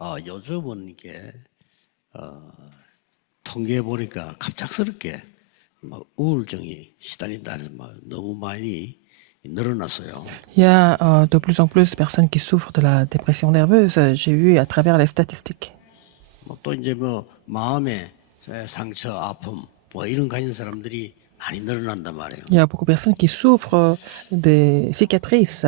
요즘은 이게 통계에 보니까 갑작스럽게 막 우울증이 시달린다는 막 너무 많이 늘어났어요. Il y a de plus en plus de personnes qui souffrent de la dépression nerveuse. J'ai vu à travers les statistiques. 또 이제 뭐 마음의 상처, 아픔 뭐 이런 가진 사람들이 많이 늘어난단 말이에요. Il y a beaucoup de personnes qui souffrent des cicatrices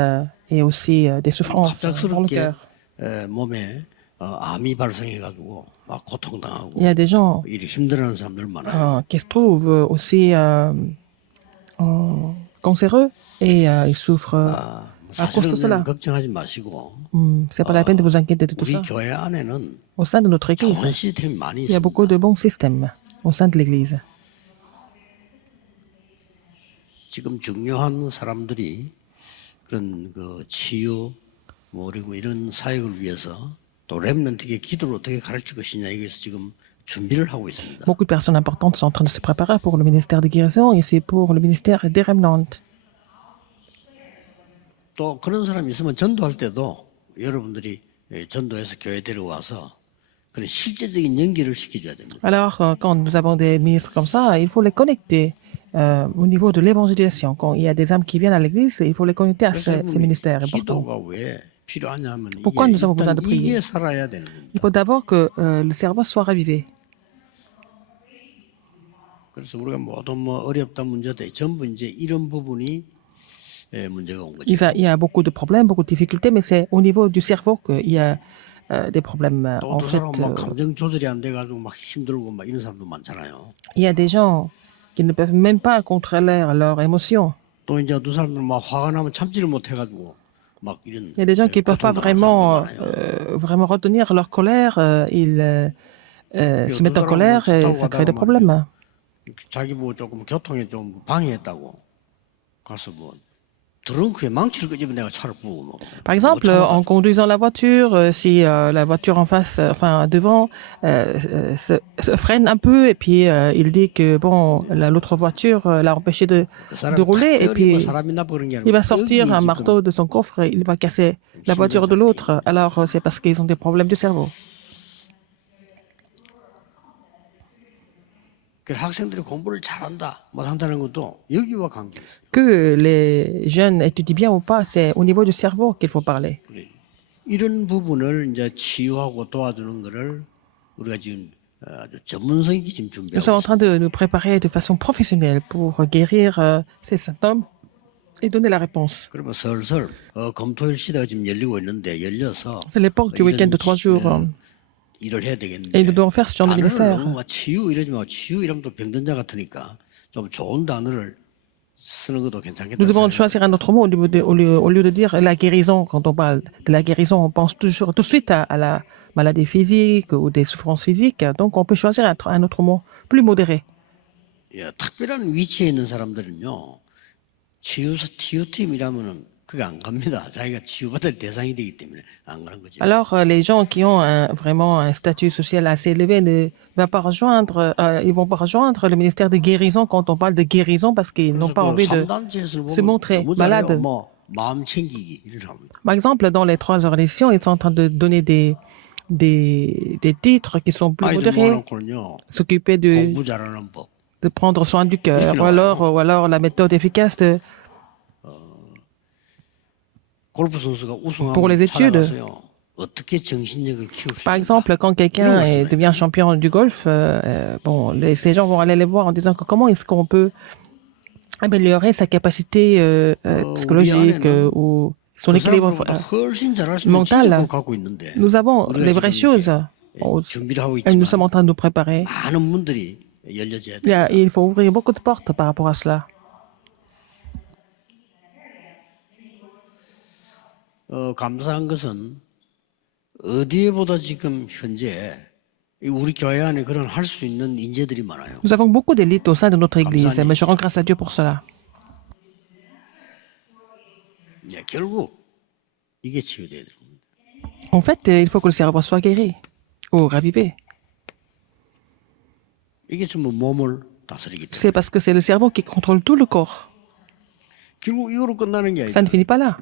et aussi des souffrances dans le 갑작스럽게 cœur. 몸에 암이 발생해가지고 막 고통당하고 Il y a des gens 이리 힘들어하는 사람들 많아요. qui se trouvent aussi cancéreux et ils souffrent à cause de 사실은 cela. 걱정하지 마시고 C'est pas la peine de vous inquiéter de tout 우리 ça. 교회 안에는 Au sein de notre église, 좋은 시스템이 많이 il y a beaucoup 있습니다. de bons systèmes au sein de l'église. 지금 중요한 사람들이 그런 그 치유 뭐 그리고 이런 사역을 위해서 또 렘넌트에게 기도를 어떻게 가르칠 것이냐 이게서 지금 준비를 하고 있습니다. Beaucoup de personnes importantes sont en train de se préparer pour le ministère de guérison et c'est pour le ministère des remnantes. 또 그런 사람이 있으면 전도할 때도 여러분들이 전도해서 교회 데려와서 그런 실제적인 연기를 시켜줘야 됩니다. Alors, quand nous avons des ministres comme ça, il faut les connecter au niveau de l'évangélisation. Quand il y a des âmes qui viennent à l'église, il faut les connecter à ces ministères importants. 기도가 왜 필요하냐면 Pourquoi 이게 nous avons besoin 일단 de prier? 이게 살아야 되는 겁니다. Il faut d'abord que le cerveau soit ravivé. 그래서 우리가 모든 뭐 어렵다 문제도 전부 이제 이런 부분이 문제가 온 거죠. Il y a beaucoup de problèmes, beaucoup de difficultés, mais c'est au niveau du cerveau qu'il y a des problèmes. En 또 fait, 사람 막 감정 조절이 안 돼가지고 막 힘들고 막 이런 사람도 많잖아요. il y a des gens qui ne peuvent même pas contrôler leurs émotions. 또 이제 어떤 사람들은 막 화가 나면 참지를 못해가지고 막 이런. Il y a des gens qui ne peuvent pas vraiment, 고통당하는 사람도 많아요. vraiment retenir leur colère. Ils se mettent en colère et ça crée des problèmes. 자기 뭐 조금 교통에 좀 방해했다고 가서 뭐 드렁크에 망치를 끄집어 내가 차를 부고 뭐. Par exemple, en conduisant la voiture, si la voiture en face, enfin devant, se freine un peu et puis il dit que bon, l'autre voiture l'a empêché de rouler et puis il va sortir un marteau de son coffre et il va casser la voiture de l'autre. Alors c'est parce qu'ils ont des problèmes du cerveau. 학생들이 공부를 잘한다, 못한다는 것도 여기와 관계. Que les jeunes étudient bien ou pas, c'est au niveau du cerveau qu'il faut parler. 이런 부분을 이제 치유하고 도와주는 거를 우리가 지금 아주 전문성 있게 지금 Nous sommes 준비하고 en train de nous préparer de façon professionnelle pour guérir ces symptômes et donner la réponse. 그러면 슬슬 검토일 시대가 지금 열리고 있는데 열려서 C'est l'époque du week-end de 3 jours. 일을 해야 되겠는데 Et nous devons faire ce genre de 단어를 ministère. 너무 막 치유 이러지 말고 치유 이러면 또 병든자 같으니까 좀 좋은 단어를 쓰는 것도 괜찮겠다. Nous devons choisir un autre mot au lieu de dire la guérison. Quand on parle de la guérison, on pense toujours tout de suite à la maladie physique ou des souffrances physiques. Donc on peut choisir un autre mot plus modéré. 예, 특별한 위치에 있는 사람들은요 치유팀이라면은 그게 안 갑니다. 자기가 치유받을 대상이 되기 때문에 안 가는 거죠. Alors les gens qui ont vraiment un statut social assez élevé ne vont pas rejoindre, ils vont pas rejoindre le ministère de guérison quand on parle de guérison parce qu'ils n'ont pas envie de se montrer malades. 뭐 마음 챙기기 이런 합니다. Par exemple, dans les 3 organisations, ils sont en train de donner des titres qui sont plus 아이들 modérés, 모아놓고는요 s'occuper 공부 잘하는 법. de prendre soin du cœur, ou alors la méthode efficace 골프 선수가 Pour les 우승하면 études. 찾아가서요. 어떻게 정신력을 키울 수 Par 있는가. exemple, quand quelqu'un devient champion du golf, ces gens vont aller les voir en disant que comment est-ce qu'on peut améliorer sa capacité psychologique ou son 그 équilibre 사람들보다 훨씬 잘할 수 있는 mental. 지식을 갖고 있는데 Nous avons 우리가 les 지금 vraies 이렇게, choses. 준비를 하고 Et nous sommes 있지만 en train de nous préparer. 많은 문들이 열려져야 됩니다. Il faut ouvrir beaucoup de portes par rapport à cela. 감사한 것은 어디에보다 지금 현재 우리 교회 안에 그런 할 수 있는 인재들이 많아요. Nous avons beaucoup d'élites au sein de notre église, mais je rends grâce à Dieu pour cela. 예, 결국 이게 치유돼야 됩니다. En fait, il faut que le cerveau soit guéri ou ravivé. 이게 전부 몸을 다스리기 때문에 C'est parce que c'est le cerveau qui contrôle tout le corps. 결국 이거로 끝나는 게 Ça 아니라 ne finit pas là.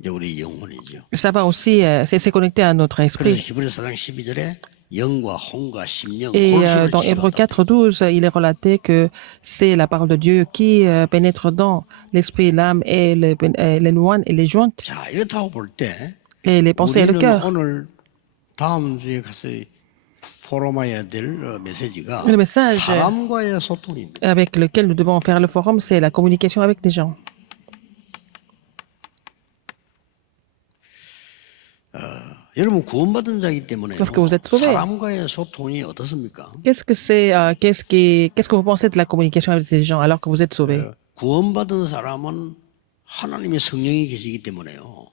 이제 우리 영혼이죠. Ça va aussi, c'est connecté à notre 그래서 esprit. 히브리서 4장 12절에 영과 혼과 심령, Et 골수를 dans Hébreux 치유한다. 4.12, il est relaté que c'est la parole de Dieu qui pénètre dans l'esprit, l'âme et les moines et les jointes 자, 이렇다고 볼 때 et les pensées et le 우리는 cœur. 오늘 다음 주에 가서 포럼해야 될 메시지가 Le message 사람과의 소통입니다. avec lequel nous devons faire le forum, c'est la communication avec les gens. 여러분 구원받은 자이기 때문에 Parce que vous êtes sauvés. 사람과의 소통이 어떻습니까? Qu'est-ce que c'est, qu'est-ce que vous pensez de la communication avec les gens alors que vous êtes sauvés? 구원받은 사람은 하나님의 성령이 계시기 때문에요.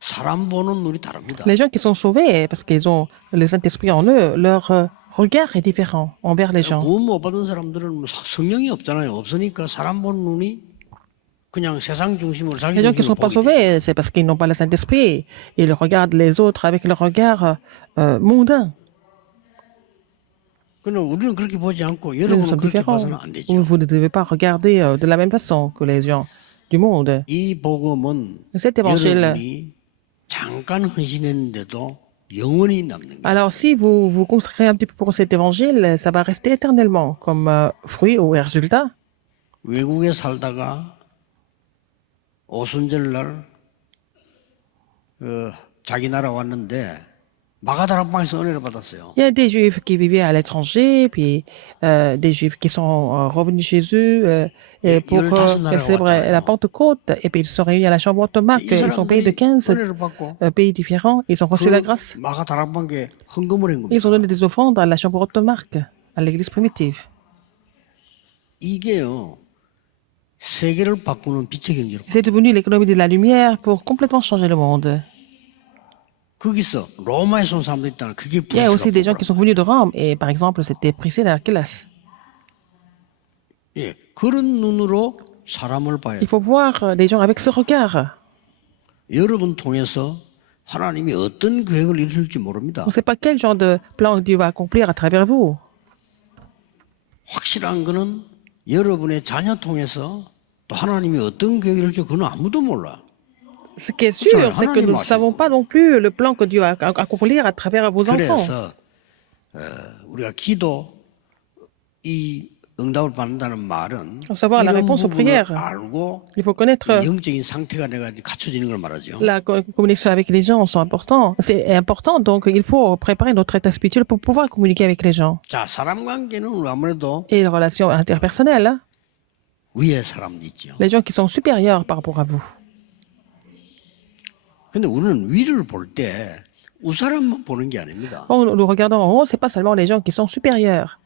사람 보는 눈이 다릅니다. Les gens qui sont sauvés, parce qu'ils ont le Saint-Esprit en eux, leur regard est différent envers les gens. 구원 못 받은 사람들은 뭐 성령이 없잖아요. 없으니까 사람 보는 눈이 그냥 세상 중심으로 자기 Les gens qui ne 중심으로 sont pas 보게 돼요. sauvés, c'est parce qu'ils n'ont pas le Saint-Esprit. Ils regardent les autres avec leur regard mondain. 그러나 우리는 그렇게 보지 않고 Nous 여러분은 sommes 그렇게 différents. 봐서는 안 되죠. Vous ne devez pas regarder de la même façon que les gens du monde. 이 복음은 Cet évangile. 여러분이 잠깐 헌신했는데도 영원히 남는 거예요. Alors, si vous vous consacrez un petit peu pour cet évangile, ça va rester éternellement comme fruit ou résultat. 외국에 살다가 오순절날 자기 나라 왔는데 마가다락방에서 은혜를 받았어요. Il y a des juifs qui vivaient à l'étranger, puis des juifs qui sont revenus chez eux et pour célébrer la Pentecôte, et puis ils se sont réunis à la chambre haute Marc. 이 Ils sont pays de 사람들이 15 은혜를 받고 pays différents. Ils ont reçu la grâce. 마가다락방에 헌금을 한 겁니다. Ils ont donné des offrandes à la chambre haute Marc, à l'église primitive. 이게요 세계를 바꾸는 빛의 경제로. C'est devenu l'économie de la lumière pour complètement changer le monde. 거기서 로마에서 온 사람도 있다는 그게 Il y a aussi des gens 브리스가 qui sont venus de Rome, et par exemple, c'était Priscilla d'Archélas. 예, 그런 눈으로 사람을 봐야 Il 돼요. faut voir les gens avec ce regard. 여러분 통해서 하나님이 어떤 계획을 이루실지 모릅니다. On ne sait pas quel genre de plan Dieu va accomplir à travers vous. 확실한 거는 여러분의 자녀 통해서 또 하나님이 어떤 계획을 이룰지 그건 아무도 몰라. Ce qui est sûr, c'est que nous ne savons pas non plus le plan que Dieu va accomplir à travers vos enfants. 그래서 우리가 기도 이 응답을 받는다는 말은 Recevoir la 이런 réponse aux 부분을 prières. 알고 Il faut connaître 영적인 상태가 내가 갖춰지는 걸 말하죠. la communication avec les gens sont importants. C'est important, donc il faut préparer notre état spirituel pour pouvoir communiquer avec les gens. 자, 사람 관계는 아무래도 Et les relations interpersonnelles, 위에 사람도 있죠. les gens qui sont supérieurs par rapport à vous. 근데 우리는 위를 볼 때 우사람만 보는 게 아닙니다. Quand nous regardons en haut, c'est pas seulement les gens qui sont supérieurs.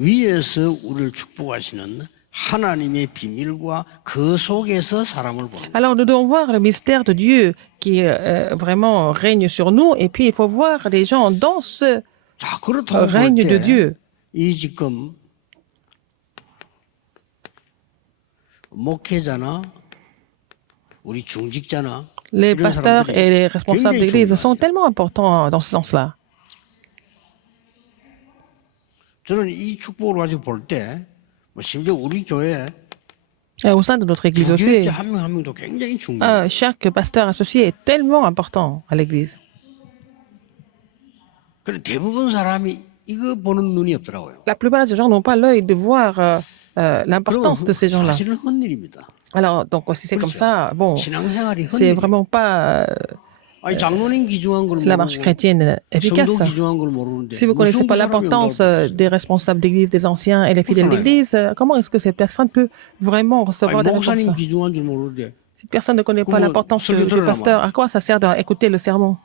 위에서 우리를 축복하시는 하나님의 비밀과 그 속에서 사람을 보는 거예요. Alors nous devons voir le mystère de Dieu qui vraiment règne sur nous, et puis il faut voir les gens dans ce 자, 그렇다고 règne de 볼 때 Dieu. 이 지금 목회자나 우리 중직자나 Les 이런 pasteurs 사람들이 et les responsables 굉장히 d'église sont 중요하죠. tellement importants dans ce sens-là. 저는 이 축복을 가지고 볼 때 뭐 심지어 우리 교회 Et au sein de notre église aussi, 부교육자 한 명 한 명도 굉장히 중요해요. chaque pasteur associé est tellement important à l'église. 그래 대부분 사람이 이거 보는 눈이 없더라고요. La plupart des gens n'ont pas l'œil de voir 그러면 l'importance de ces gens-là. 사실은 헛일입니다. Alors, donc, si c'est comme ça, bon, 신앙생활이 c'est 헛일. vraiment pas 아니 장로님 기중한 걸 la marche 모르고 chrétienne efficace. 성도 기중한 걸 모르는데 Si vous ne connaissez 무슨 pas 그 사람이 l'importance 응답을 받겠어요? des responsables d'église, des anciens et les fidèles 그렇잖아요. d'église, comment est-ce que cette personne peut vraiment 아니, recevoir des 목사님 réponses? 기중한 줄 모르는데 Si personne ne connaît pas Comment l'importance se le du donne, pasteur, moi. à quoi ça sert d'écouter le sermon?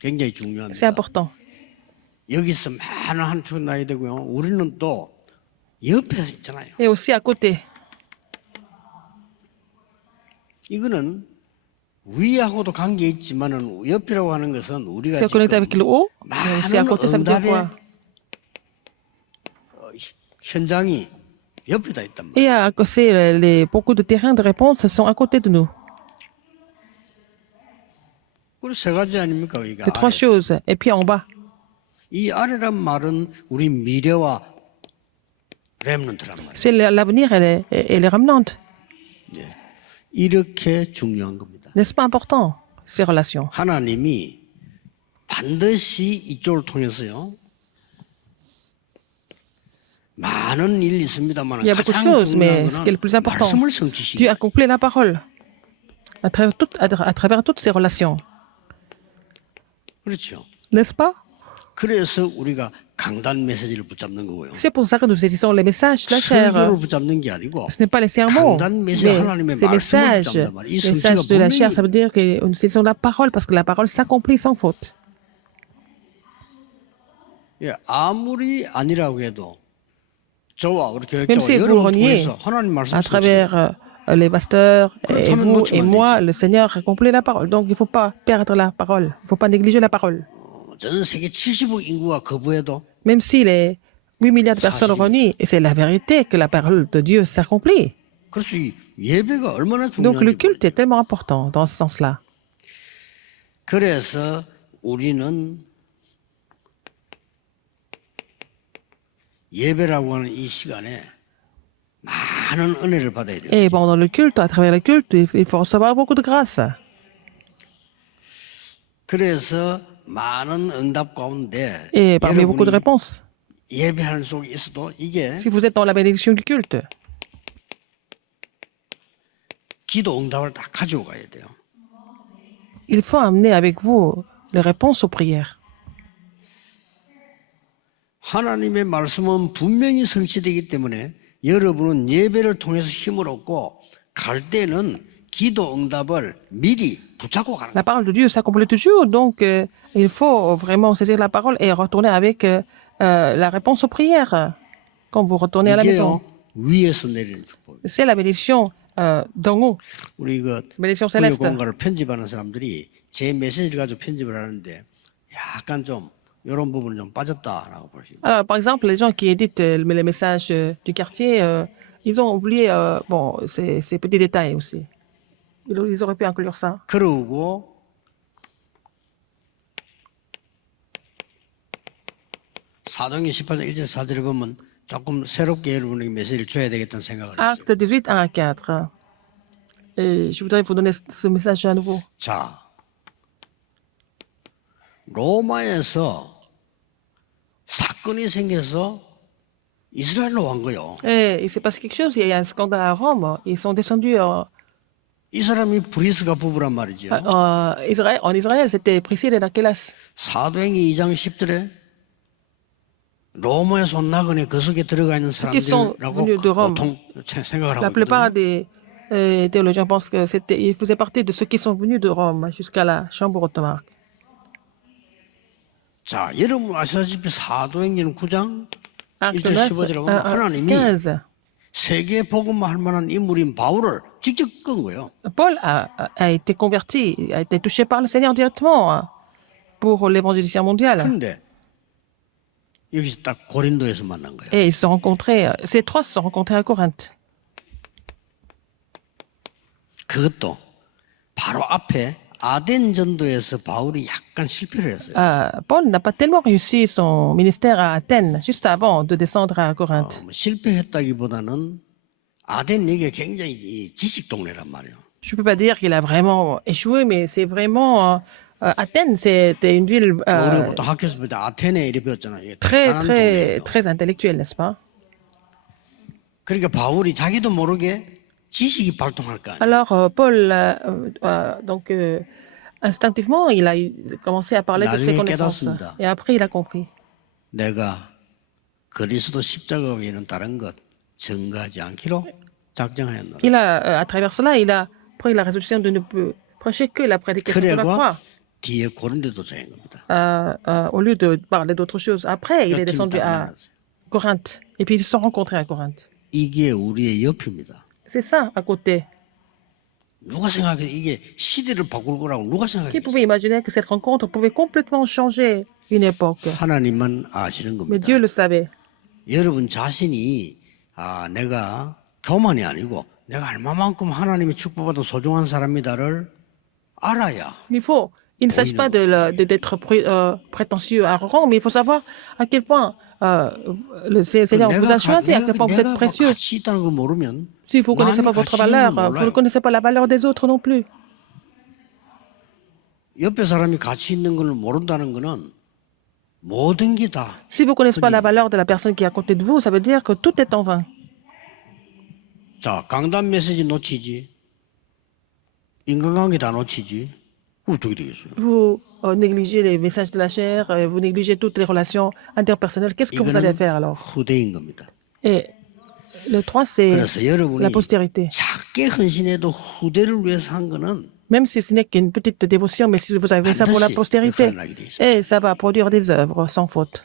굉장히 C'est 중요합니다. important. 여기서 많은 한축 나야 되고요. 우리는 또 옆에 있잖아요. Et aussi à côté. 이거는 위하고도 관계 있지만은 옆이라고 하는 것은 우리가 C'est connecté 지금 avec le haut, mais aussi à 많은 côté, ça veut dire 응답의 quoi? 현장이 옆에다 있단 말이에요. Et à côté, beaucoup de terrains de réponse sont à côté de nous. 그리고 세 가지 아닙니까 여기가 C'est trois 아래. choses. Et puis en bas. 이 아래란 말은 우리 미래와 렘넌트란 말이에요. C'est l'avenir et les remnants. 이렇게 중요한 겁니다. N'est-ce pas important, ces relations? 하나님이 반드시 이쪽을 통해서요. 많은 일이 있습니다만 Il y a beaucoup de 가장 choses, 중요한 mais ce qui est le plus 거는 important, 말씀을 Dieu 성취시키고 accomplit la parole à travers toutes ces relations. 그렇죠. N'est-ce pas? 그래서 우리가 강단 메시지를 붙잡는 거고요. C'est pour ça que nous saisissons les messages de la chair. 설교를 붙잡는 게 아니고 Ce n'est pas les sermons, 강단 mais 메시지 하나님의 ces 말씀을 messages, 붙잡는단 말이에요. 이 les 성취가 messages de la chair, 분명히 ça veut dire que nous saisissons la parole parce que la parole s'accomplit sans faute. 예, 아무리 아니라고 해도 저와 우리 Même 교육자와 si vous 여러분 reniez 통해서 하나님 말씀 à travers les pasteurs et vous et moi, le Seigneur accomplit la parole. Donc il ne faut pas perdre la parole, il ne faut pas négliger la parole. 전 세계 70억 인구가 거부해도 Même si les 8 milliards de personnes renient, et c'est la vérité que la parole de Dieu s'accomplit. 그래서 이 예배가 얼마나 Donc le 중요한지 culte est tellement important dans ce sens-là. 그래서 우리는 예배라고 하는 이 시간에 많은 은혜를 받아야 돼요. Et pendant le culte, à travers le culte, il faut recevoir beaucoup de grâce. 그래서 많은 응답 가운데 Et parmi beaucoup de 여러분이 réponses. 예배하는 속에 있어도 이게 Si vous êtes dans la bénédiction du culte, 기도 응답을 다 가지고 가야 돼요. il faut amener avec vous les réponses aux prières. 하나님의 말씀은 분명히 성취되기 때문에 여러분은 예배를 통해서 힘을 얻고 갈 때는 기도 응답을 미리 붙잡고 가는 거예요. La parole de Dieu s'accomplit toujours, donc il faut vraiment saisir la parole et retourner avec la réponse aux prières quand vous retournez à la maison. 이게요 위에서 내리는 축복이에요. C'est la bénédiction d'en haut, 우리 그 bénédiction 구역 céleste. 공간을 편집하는 사람들이 제 메시지를 가지고 편집을 하는데 약간 좀 이런 부분은 좀 빠졌다라고 볼 수 있어요. Alors, par exemple, les gens qui éditent les messages du quartier, ils ont oublié bon, ces petits détails aussi. Ils auraient pu inclure ça. 그러고 사도행전 18장 1절 4절에 보면 조금 새롭게 여러분에게 메시지를 줘야 되겠다는 생각을 했어요. Acte 18, 1 à 4. Et je voudrais vous donner ce message à nouveau. 자, 로마에서 사건이 생겨서 이스라엘로 온 거요. Et il s'est passé quelque chose, il y a eu un scandale à Rome. Ils sont descendus 이 사람이 브리스가 부부란 말이죠. en Israël. C'était Priscille et Aquila. 사도행전 2장 10절에 로마에서 온 나그네 그 속에 들어가 있는 sont 사람들이라고 venus de Rome. 보통 생각을 La 하고 plupart 있거든요. des théologiens pensent que ils faisaient partie de ceux qui sont venus de Rome jusqu'à la chambre ottomane. 자, 여러분 아시다시피 사도행전 9장 Acte 1절 9, 15절에 1 보면 à 하나님이 15. 세계 복음할 만한 인물인 바울을 직접 끈 거예요. Paul a été converti, a été touché par le Seigneur directement pour l'évangélisation mondiale. 그런데 여기서 딱 고린도에서 만난 거예요. Et ils se sont rencontrés, ces trois se sont rencontrés à Corinthe. 그것도 바로 앞에 아덴 전도에서 바울이 약간 실패를 했어요. Paul n'a pas tellement réussi son ministère à Athènes, juste avant de descendre à Corinthe. 뭐 실패했다기보다는 아덴 얘기가 굉장히 이 지식 동네란 말이에요. Je ne peux pas dire qu'il a vraiment échoué, mais c'est vraiment... Athènes, c'était une ville 우리가 보통 학교에서 볼 때 아테네 이렇게 배웠잖아요. 이게 très, 대단한 très, 동네예요. très intellectuelle, n'est-ce pas? 그러니까 바울이 자기도 모르게 지식이 발동할 거 아니에요. Alors, Paul, donc, instinctivement, il a commencé à parler de ses 나중에 connaissances. 깨닫습니다. Et après, il a compris. 내가 그리스도 십자가 외에는 다른 것 증거하지 않기로 작정하였노라. Il a, à travers cela, il a pris la résolution de ne plus prêcher que la prédication de la 그래고 croix, 뒤에 고린도도 정한 겁니다. au lieu de parler d'autre chose. Après, il est 몇 팀 descendu 딱 à 만났어요. Corinthe. Et puis, ils se sont rencontrés à Corinthe. 이게 우리의 옆입니다. C'est ça, à côté. 누가 생각해 이게 시대를 바꿀 거라고 누가 Qui 생각해? pouvait imaginer que cette rencontre pouvait complètement changer une époque? 하나님만 아시는 Mais 겁니다. Dieu le savait. 여러분 자신이 내가 교만이 아니고 내가 얼마만큼 하나님의 축복받은 소중한 사람이다를 알아야 Il ne s'agit pas d'être prétentieux, arrogant, mais il faut savoir à quel point le Seigneur vous a choisi, à quel point vous êtes précieux. 가치 있다는 걸 모르면 Si vous ne connaissez pas 남의 votre 가치 있는 valeur, 걸 vous ne 몰라요. connaissez pas la valeur des autres non plus. 옆에 사람이 가치 있는 걸 모른다는 거는 모든 게 다 Si vous ne connaissez pas la valeur de la personne qui est à côté de vous, ça veut dire que tout est en vain. 자, 강단 메시지 놓치지. 인간관계 다 놓치지. 어떻게 되겠어요? Vous négligez les messages de la chair, vous négligez toutes les relations interpersonnelles. Qu'est-ce que vous allez 이거는 faire alors? 후대인 겁니다. Et le 3, c'est 그래서 여러분이 la postérité. 작게 헌신해도 후대를 위해서 한 거는 Même si ce n'est qu'une petite dévotion, mais si vous avez ça pour la 반드시 postérité, 역사를 나게 돼 있습니다. et ça va produire des œuvres sans faute.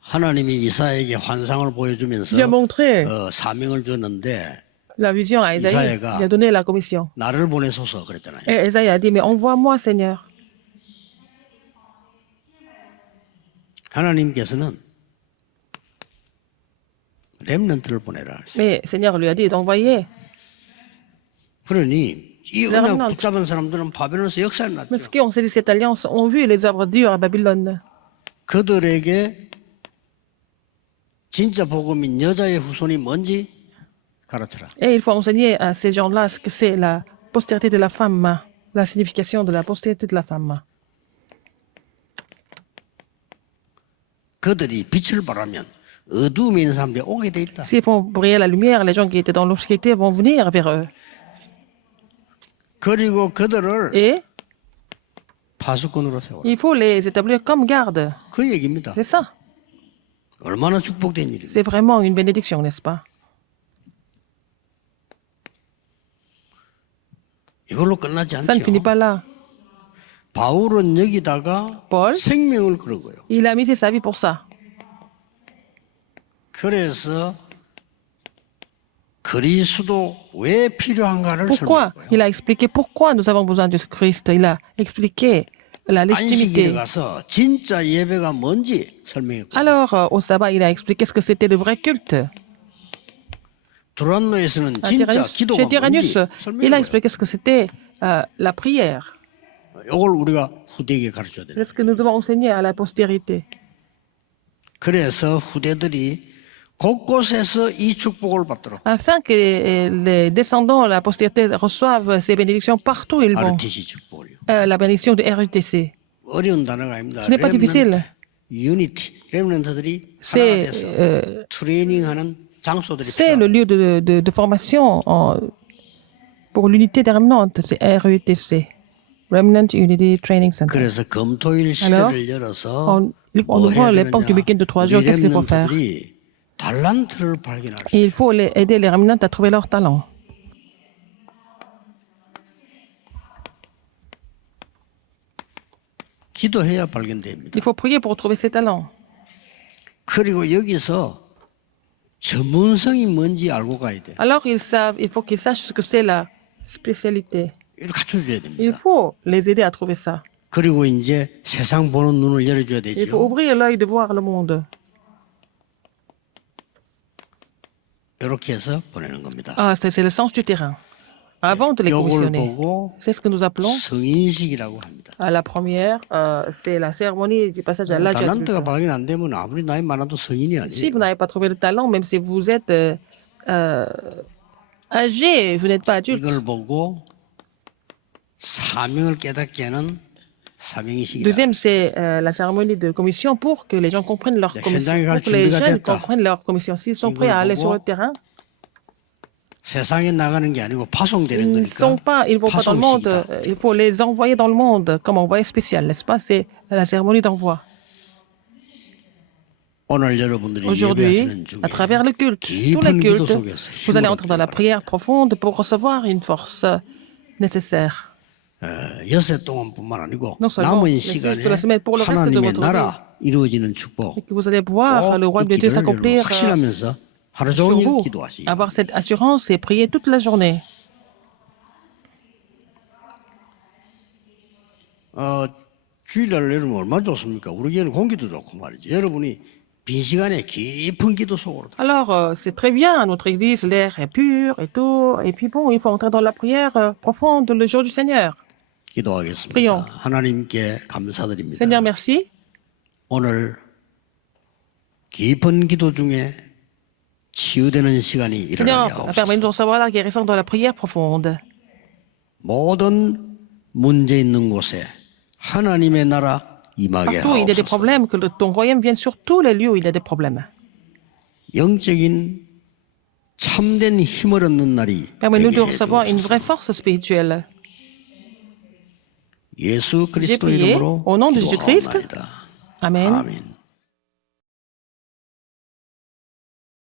하나님이 이사야에게 환상을 보여주면서 Dieu a montré 사명을 줬는데 la vision à Isaïe, Isaïa가 il a donné la commission. 나를 보내소서 그랬잖아요. Et Isaïe a dit, mais envoie-moi, Seigneur. 하나님께서는 렘넌트를 보내라. Mais Seigneur lui a dit d'envoyer. 그러니 이 렘넌트. 언약 붙잡은 사람들은 바벨론에서 역사를 Mais 났죠. qui ont saisi cette alliance ont vu les œuvres dures à Babylone. 그들에게 진짜 복음인 여자의 후손이 뭔지 가르쳐라. Et il faut enseigner à ces gens-là ce que c'est la postérité de la femme, la signification de la postérité de la femme. 그들이 빛을 발하면 어두움에 있는 사람들이 오게 돼 있다. S'ils font briller la lumière, les gens qui étaient dans l'obscurité vont venir vers eux. 그리고 그들을 Et 파수꾼으로 세워라. il faut les établir comme garde. 그 얘기입니다. C'est ça. 얼마나 축복된 일입니까? C'est vraiment une bénédiction, n'est-ce pas? 이걸로 끝나지 Ça ne finit 않죠. pas là. 바울은 여기다가 Paul, 생명을 걸은 거예요. il a misé sa vie pour ça. 그래서 그리스도 왜 필요한가를 Pourquoi? 설명한 거예요. Il a expliqué pourquoi nous avons besoin de Christ. Il a expliqué la 안식일에 légitimité. 가서 진짜 예배가 뭔지 설명했고 Alors, au sabbat, il a expliqué ce que c'était le vrai culte. 두란노에서는 À 진짜 Tyrannus, 기도가 chez Tyrannus, 뭔지 il a 설명했어요. expliqué ce que c'était la prière. 이걸 우리가 후대에게 가르쳐야 돼요. C'est ce que nous devons enseigner à la postérité. 그래서 후대들이 곳곳에서 이 축복을 받도록 Afin que les descendants, la postérité, reçoivent ces bénédictions partout où ils vont. RTC 축복을요. La bénédiction de RUTC. 어려운 단어가 아닙니다. Ce n'est pas difficile. 유니티, 렘넌트들이 하나가 C'est 돼서 트레이닝하는 장소들이 c'est le lieu de formation pour l'unité des remnants. C'est RUTC. Remnant Unity Training Center. 그래서 금토일 Alors, 시대를 열어서 on ouvre l'époque du week-end de 3 jours. Qu'est-ce qu'il faut faire? 렘넌트들이 달란트를 발견할 수 Il faut aider les remnants à trouver leur talent. 기도해야 발견됩니다. Il faut prier pour trouver ses talents. 그리고 여기서 전문성이 뭔지 알고 가야 돼. Alors, il faut qu'ils sachent ce que c'est la spécialité. 이걸 갖춰줘야 Il 됩니다. faut les aider à trouver ça. 그리고 이제 세상 보는 눈을 열어줘야 Il faut 되죠. ouvrir l'œil de voir le monde. 이렇게 해서 보내는 겁니다. Ah, c'est le sens du terrain. Avant de les 이걸 commissionner. 보고 C'est ce que nous appelons 성인식이라고 합니다. à la première, c'est la cérémonie du passage à l'âge adulte. 달란트가 발견 안 되면 아무리 나이 많아도 성인이 Si 아니에요. vous n'avez pas trouvé le talent, même si vous êtes âgé, vous n'êtes pas adulte. 이걸 보고 사명을 깨닫게 하는 사명이식이다. Deuxième, c'est la cérémonie de commission pour que les gens comprennent leur commission. 현장에 갈 Pour que les 준비가 jeunes 됐다. comprennent leur commission. S'ils sont 이걸 prêts à aller 보고 sur le terrain, 세상에 나가는 게 아니고 파송되는 ils ne sont 거니까 pas, ils vont pas dans le monde. 파송식이다. Il faut les envoyer dans le monde comme envoyé spécial, n'est-ce pas? C'est la cérémonie d'envoi. 오늘 여러분들이 Aujourd'hui, 예배하시는 중에 à travers le culte, tous les 깊은 기도 cultes, 속에서 vous allez 힘을 entrer dans la 얻기 prière profonde pour recevoir une force nécessaire. 여세 동안뿐만 아니고 Non seulement 남은 les 시간에 jours de la semaine, pour le reste de 하나님의 votre 나라 이루어지는 축복 Et que vous allez voir 꼭 le royaume de Dieu 있기를 s'accomplir 확신하면서 하루 sur 종일 vous. 기도하시기 Avoir cette assurance et prier toute la journée. 주일날 내려면 얼마나 좋습니까? 우리 교회는 공기도 좋고 말이죠. 여러분이 빈 시간에 깊은 기도 속으로 Alors, c'est très bien, à notre église, l'air est pur et tout. Et puis bon, il faut entrer dans la prière profonde le jour du Seigneur. 기도하겠습니다. Prions. 하나님께 감사드립니다. Seigneur, merci. 오늘 깊은 기도 중에 치유되는 시간이 일어나게 Seigneur, 하옵소서. permets-nous de recevoir la guérison dans la prière profonde. 모든 문제 있는 곳에 하나님의 나라 임하게 Partout où il y a des 하옵소서. problèmes, que ton royaume vienne sur tous les lieux où il y a des problèmes. 영적인 참된 힘을 얻는 날이 Permets-nous 되게 de recevoir une 해주옵소서. vraie force spirituelle. 예수 J'ai 그리스도 prié 이름으로 au nom de Jésus-Christ. 기도하옵나이다. Amen. 아멘.